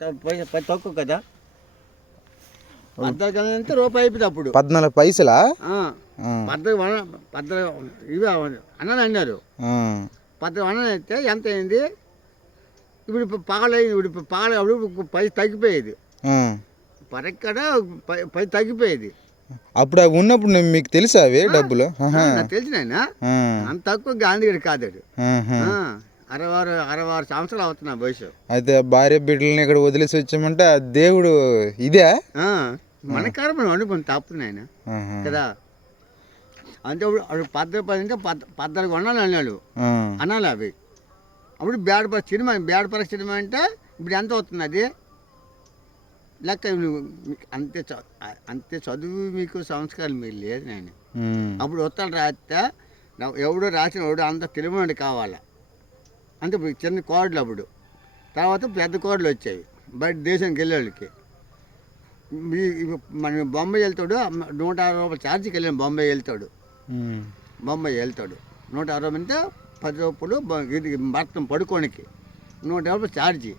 తక్కువ కదా. 14 అంటే రూపాయి అయిపోయింది అప్పుడు. 14 పైసలా? 14 ఇవి అన్నది అన్నారు. 14 అన్నది అయితే ఎంత అయింది ఇప్పుడు పాలు అప్పుడు పైసలు తగ్గిపోయేది. పరక్కడ పైసలు తగ్గిపోయేది. అప్పుడు అవి ఉన్నప్పుడు మీకు తెలుసా అవి డబ్బులు? నాకు తెలిసిన ఆయన అంత తక్కువ గాంధీగడి కాదు. 66 సంవత్సరాలు అవుతున్నా వయసు. అయితే భార్య బిడ్డలని ఇక్కడ వదిలేసి వచ్చామంటే దేవుడు ఇదే మన కారం మనం వండుకొని తప్పుతుంది ఆయన కదా. అంటే అప్పుడు 10 అంటే 14 వండాలి అన్నాడు అనాలి అవి. అప్పుడు బేడపరచ సినిమా అంటే ఇప్పుడు ఎంత అవుతుంది అది లెక్క. అంతే చదువు మీకు సంస్కారం మీరు లేదు నేను. అప్పుడు ఉత్తరాలు రాస్తే ఎవడో రాసిన ఎవడో అంత తెలియని కావాలా అంటే చిన్న కోడలు. అప్పుడు తర్వాత పెద్ద కోడలు వచ్చాయి బయట దేశానికి వెళ్ళేవాళ్ళకి. మన బొంబాయి వెళ్తాడు 160 రూపాయలు ఛార్జీకి వెళ్ళాను. బొంబాయి వెళ్తాడు 160 అంటే 10 రూపాయలు ఇది భర్తం పడుకోనికి 150 రూపాయలు ఛార్జీ.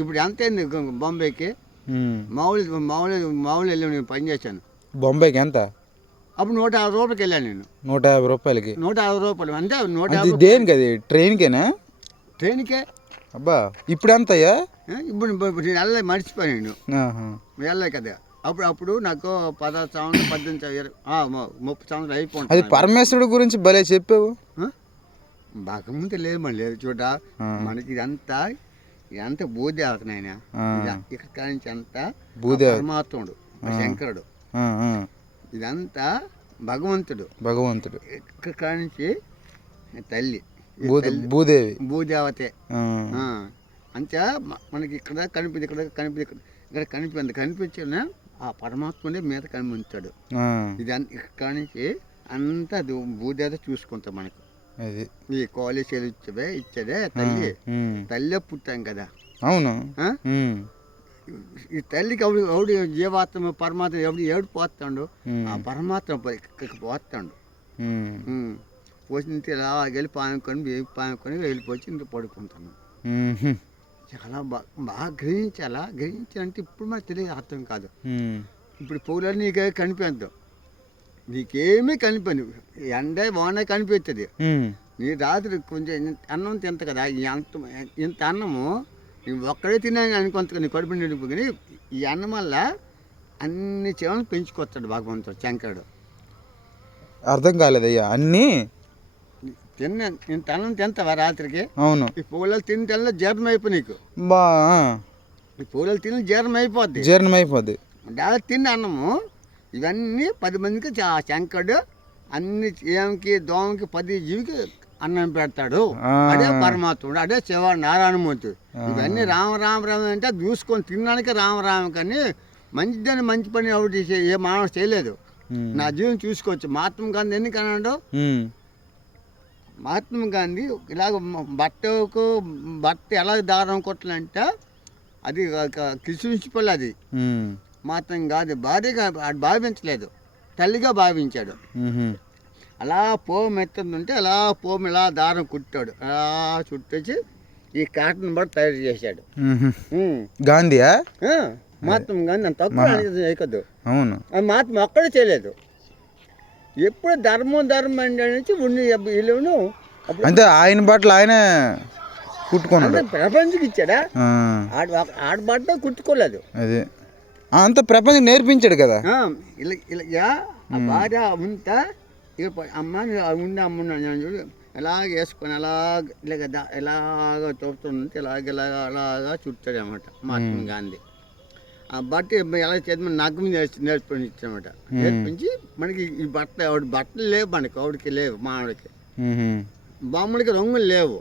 ఇప్పుడు ఎంత అయింది బొంబాయికి? మామూలు వెళ్ళి నేను పని చేశాను బొంబాయికి. ఎంత అప్పుడు 150 రూపాయలకి వెళ్ళాను నేను. 150 రూపాయలకి? 150 రూపాయలు అంటే 150. దేనికి అది? ట్రైన్కేనా? ట్రైన్కే. అబ్బా ఇప్పుడు ఎంతయ్యా? ఇప్పుడు నేను వెళ్ళలే, మర్చిపోయాను. వెళ్ళలే కదా. అప్పుడు నాకు 16 సంవత్సరాలు 18 30 సంవత్సరాలు అయిపోయింది. అది పరమేశ్వరుడు గురించి భలే చెప్పావు. బాగా ముందు లేదు మన లేదు చూడ. మనకి ఇదంతా భూదేవత నాయన. ఇక్కడ నుంచి అంతా పరమాత్ముడు శంకరుడు. ఇదంతా భగవంతుడు. ఇక్కడ నుంచి తల్లి భూదేవతే. అంతే మనకి ఇక్కడ కనిపించిన ఆ పరమాత్ముడే మీద కనిపించాడు. ఇది ఇక్కడ నుంచి అంతా భూదేవత చూసుకుంటాం మనకు. ఈ కాలేజీలు ఇచ్చేదే తల్లి పుట్టాం కదా. అవును. ఈ తల్లికి ఎవడు జీవాత్మ పరమాత్మ ఎవడు ఏడు పోతాడు ఆ పరమాత్మ పోతాడు. పోసి ఇలా వెళ్ళి పాముకొని వెళ్ళిపోయి ఇంత పడుకుంటాను. చాలా బాగా గ్రహించాలంటే ఇప్పుడు మనకు తెలియదు, అర్థం కాదు. ఇప్పుడు పూలని నీకే కనిపించదు, నీకేమీ కనిపించదు. ఎండ వాన కనిపిస్తుంది. నీ రాత్రి కొంచెం అన్నం తింత కదా, ఇంత అన్నము ఒక్కడే తిన్నాను అనుకుంటా నీ కడుపు నిండిపో. కానీ ఈ అన్నం వల్ల అన్ని చెవులను పెంచుకొస్తాడు భగవంతుడు శంకరుడు. అర్థం కాలేదయ్యా. అన్నీ ఇంత అన్నం తింటావా రాత్రికి? అవును. ఈ పూలలు తిని జీర్ణం అయిపో నీకు. ఈ పూలలు తిని జీర్ణం అయిపోద్ది. డైరెక్ట్ తిన్న అన్నము ఇవన్నీ 10 మందికి శంకరుడు అన్ని ఏమికి దోమకి 10 జీవికి అన్నం పెడతాడు. అదే పరమాత్ముడు, అదే శివ నారాయణమూర్తి. ఇవన్నీ రామ అంటే చూసుకొని తినడానికి రామ కానీ మంచిదని మంచి పని ఎవరు ఏ మానవుడు చేయలేదు. నా జీవనం చూసుకోవచ్చు. మహాత్మా గాంధీ ఎందుకన్నాడు? మహాత్మా గాంధీ ఇలాగ బట్ట ఎలా దారం కొట్టాలంటే అది కిసుంచిపోలే. అది మహాత్మా గాంధీ భార్యగా భావించలేదు, తల్లిగా భావించాడు. అలా పోము ఎత్తుంటే అలా పోము ఇలా దారం కుట్టాడు. అలా చుట్టేసి ఈ కాటన్ బట్ట తయారు చేశాడు గాంధీయా. మహాత్మా గాంధీ అంత తక్కువ చేయకద్దు. మహాత్మా ఒక్కడే చేయలేదు. ఎప్పుడు ధర్మం నుంచి ఉండి ఇల్లును అంటే ఆయన బట్టలు ఆయన కుట్టుకున్నాడు. ప్రపంచకి ఇచ్చాడా? ఆడ బట్ట కుట్టుకోలేదు. అదే అంత ప్రపంచం నేర్పించాడు కదా. ఇలా భార్య ఉంతా అమ్మ ఉండి అమ్మున్నాను చూడు ఎలాగ వేసుకొని ఎలాగ తోపుతుంటే అలాగా చుట్టాడు అన్నమాట మహాత్మా గాంధీ. ఆ బట్ట ఎలా చేతి నగ్గం నేర్పించామట. నేర్పించి మనకి ఈ బట్టలు లేవు, మనకి ఆవిడకి లేవు, మావిడికి బొమ్మలకి రంగులు లేవు.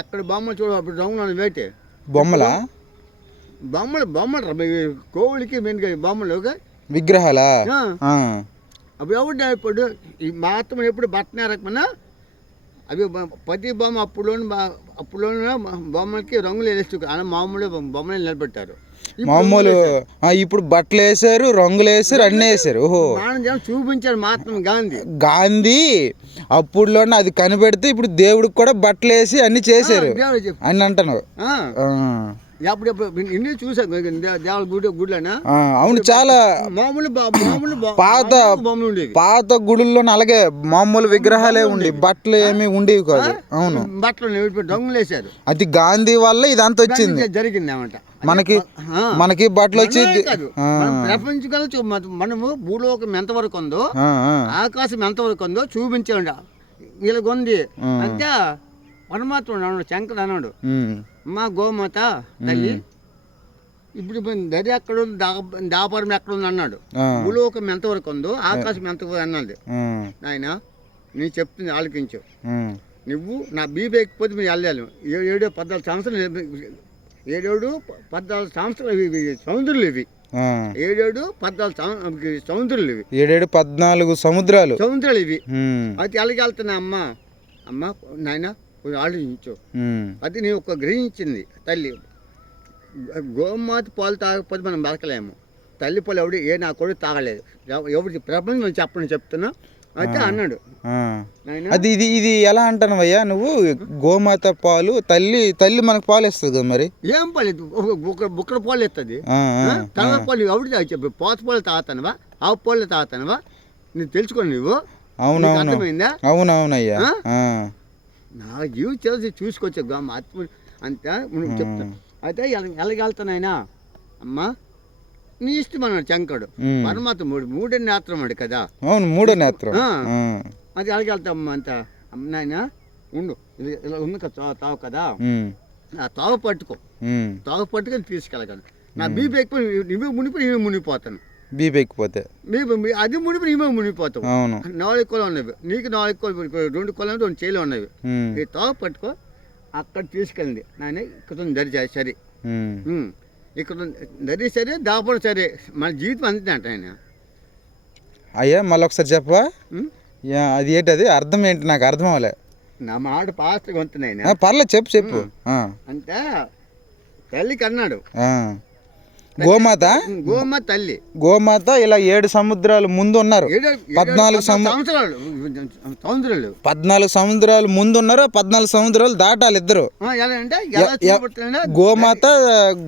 ఎక్కడ బొమ్మలు చూడ అప్పుడు రంగులు వేటే బొమ్మలు కోవులకి బొమ్మలు విగ్రహాలా. అప్పుడు ఎవరు ఇప్పుడు ఈ మహాత్మ ఎప్పుడు బట్ట నేరకపోయినా అవి ప్రతి బొమ్మ అప్పుడులోనే బొమ్మలకి రంగులు వేస్తూ అలా మామూలు బొమ్మలు నిలబెట్టారు. మామూలు ఇప్పుడు బట్టలు వేసారు, రంగులు వేసారు, అన్నీ వేసారు. ఓహో చూపించారు మహాత్మా గాంధీ అప్పుడులోనే అది కనిపెడితే ఇప్పుడు దేవుడికి కూడా బట్టలు వేసి అన్ని చేశారు అని అంటున్నావు. ఎప్పుడు ఇన్ని చూసాను దేవాల గుడిలోనా అవును, చాలా మామూలు పాత బొమ్మలు ఉండేవి. పాత గుడుల్లోనే అలాగే మామూలు విగ్రహాలే ఉండి బట్టలు ఏమి ఉండేవి కాదు. అవును, బట్టలు దొంగలు వేశారు. అది గాంధీ వల్ల ఇదంతా వచ్చింది. జరిగింది అన్నమాట. మనకి బట్టలు వచ్చి ప్రపంచం మనము భూలోకం ఎంతవరకు ఉందో ఆకాశం ఎంతవరకు ఉందో చూపించాడు. వీళ్ళకి ఉంది అంటే పరమాత్మ అన్నాడు, శంకర్ అన్నాడు, మా గోమాత తల్లి ఇప్పుడు దరి ఎక్కడ ఉంది, దాపరం ఎక్కడ ఉంది అన్నాడు. భూలోకం ఎంతవరకు ఉందో ఆకాశం ఎంతవరకు అన్నది. ఆయన నేను చెప్తుంది ఆలకించు. నువ్వు నా బీపీ ఎక్కిపోతే మీరు వెళ్ళాలి. 7-14 సంవత్సరాలు 7-14 సంవత్సరాలు సముద్రాలు ఇవి. 7-14 సముద్రాలు ఇవి. 7-14 సముద్రాలు ఇవి. అది ఎలాగ వెళ్తున్నా అమ్మ నాయన ఆలోచించు. అది నీ ఒక్క గ్రహించింది తల్లి. గోమాత పాలు తాగకపోతే మనం బతకలేము. తల్లి పాలు నా కొడుకు తాగలేదు. ఎవరికి ప్రపంచం చెప్పని చెప్తున్నా అయితే అన్నాడు. అది ఇది ఎలా అంటానవయ్యా నువ్వు? గోమాత పాలు తల్లి మనకు పాలు ఇస్తుంది కదా, మరి ఏం పాలు? బుక్కడ పాలు ఇస్తుంది. తల పాలు చెప్పి పోత పాలు తాగుతానవా, ఆవు పాలు తాగుతానవా? నువ్వు తెలుసుకోండి. నువ్వు అర్థమైందా? అవునవునయ్యా, నా జీవితం తెలిసి చూసుకొచ్చా ఆత్మ అంతా నువ్వు చెప్తాను. అయితే ఎలాగెళ్తానైనా అమ్మా నీ ఇష్టం అన్నాడు శంకరుడు. పరమాత్మ మూడో నేత్రం అడు కదా. అవును, మూడో నేత్రం. అది ఎలాగెళ్తామ్మా అంత నాయన ఉండు, ఇలా ఉంది కదా తావు కదా, ఆ తావు పట్టుకొని తీసుకెళ్ళగలను. నా బీపీ ఎక్కువ నువ్వే మునిగిపోతాను. బీపీ ఎక్కిపోతే అది మునిపి నీవే మునిగిపోతావు. 4 కొలం ఉన్నవి, నీకు 4 కొలం, 2 కొలం 2 చేలు ఉన్నవి. ఈ తావు పట్టుకో అక్కడ తీసుకెళ్ళండి నాయన. ఇక్కడ దరి సరే, ఇక్కడ దరి సరే, దాపడం సరే, మన జీవితం అంతే అంట ఆయన. అయ్యా మళ్ళీ ఒకసారి చెప్పవా? అది ఏంటది అర్థం ఏంటి? నాకు అర్థం అవ్వలే. నా మాట పాస్ట్గా ఉంటున్నాయి. పర్లేదు, చెప్పు. అంటే తల్లికి అన్నాడు, గోమాత ఇలా 7 సముద్రాలు ముందు ఉన్నారు. 14 సముద్రాలు ముందు ఉన్నారు. 14 సముద్రాలు దాటాలి ఇద్దరు.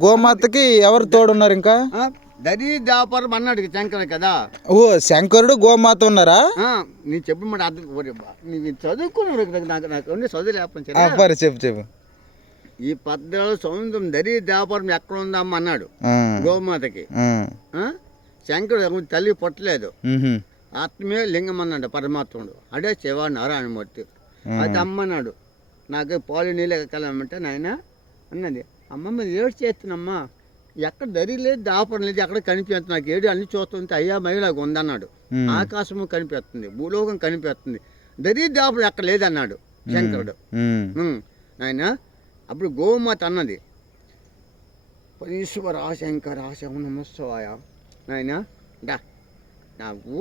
గోమాతకి ఎవరు తోడున్నారు? ఇంకా దరి దాపరం అన్నాడు శంకర్ కదా. ఓ, శంకరుడు గోమాత ఉన్నారా? నేను చెప్పిన మాట అర్థం చదువుకున్నాడు. నాకు చదువు లేకపోతే చెప్పు. ఈ 14 సముద్రం దరి దాపరం ఎక్కడ ఉందమ్మ అన్నాడు గోమాతకి. శంకరుడు తల్లి పుట్టలేదు, ఆత్మే లింగం అన్నాడు పరమాత్ముడు. అడే శివ నారాయణమూర్తి. అది అమ్మన్నాడు, నాకు పాలు నీళ్ళు ఎక్కలేమంటే నాయన అన్నది. అమ్మమ్మ ఏడు చేస్తున్నమ్మా, ఎక్కడ దరి లేదు, దాపరం లేదు, ఎక్కడ కనిపిస్తుంది నాకు. ఏడు అన్ని చూస్తుంటే అయ్యా మహిళగా ఉందన్నాడు. ఆకాశము కనిపిస్తుంది, భూలోకం కనిపిస్తుంది, దరి దాపరం ఎక్కడ లేదన్నాడు శంకరుడు. నాయన అప్పుడు గోమాత అన్నది, ఈశ్వర శంకర నమస్వాయ నాయన నాకు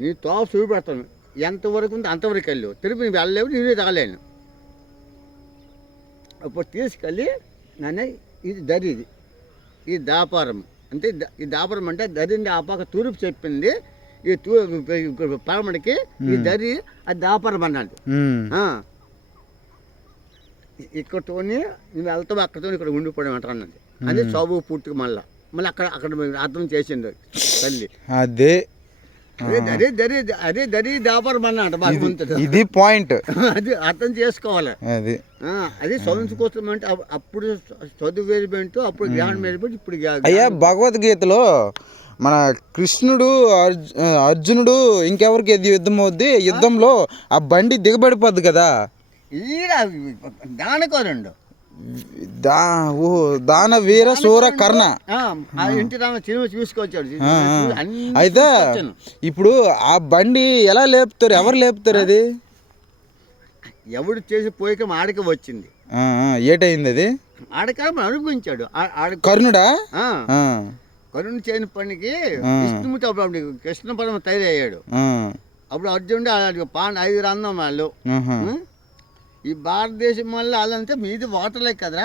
నీ తోవ చూపెడతాను, ఎంతవరకు ఉందో అంతవరకు వెళ్ళు, తిరిగి నువ్వు వెళ్ళలేవు, నేనే తాగలేను. అప్పుడు తీసుకెళ్ళి నాన్న ఇది దరి, ఇది దాపారం అంటే ఈ దాపారం అంటే దరిని ఆపాక తూర్పు చెప్పింది. ఈ పరమడికి ఈ దరి అది దాపారం అన్నాడు. ఇక్కడతోనే నువ్వు వెళ్తావు, అక్కడతో ఇక్కడ ఉండిపోవడం అంటారు అన్నది. అది చదువు పూర్తిగా మళ్ళీ అక్కడ అర్థం చేసింది తల్లి. అదే దరి దాపరం అన్నాడు భగవంతుడు. ఇది పాయింట్, అది అర్థం చేసుకోవాలి. అది చదువుకోసం అంటే అప్పుడు చదువు వేరిపోయింటూ, అప్పుడు జ్ఞానం వేరిపోయి, ఇప్పుడు అయ్యా భగవద్గీతలో మన కృష్ణుడు అర్జునుడు ఇంకెవరికి యుద్ధం అవుద్ది, యుద్ధంలో ఆ బండి దిగబడిపోద్ది కదా. దానకోరండు దాన వీర సూర కర్ణ ఇంటి చూసుకొచ్చాడు. అయితే ఇప్పుడు ఆ బండి ఎలా లేపుతారు? ఎవరు లేపుతారు? అది ఎవడు చేసి పోయిక ఆడక వచ్చింది. ఏటైంది అది? ఆడక అనుభవించాడు కర్ణుడా. కరుణ చేయని పనికి విష్ణుమూర్తి అప్పుడు కృష్ణ పరమ తయారయ్యాడు. అప్పుడు అర్జునుడు 5 రంధం వాళ్ళు. ఈ భారతదేశం వల్ల వాళ్ళంటే మీది వాటర్లే కదరా.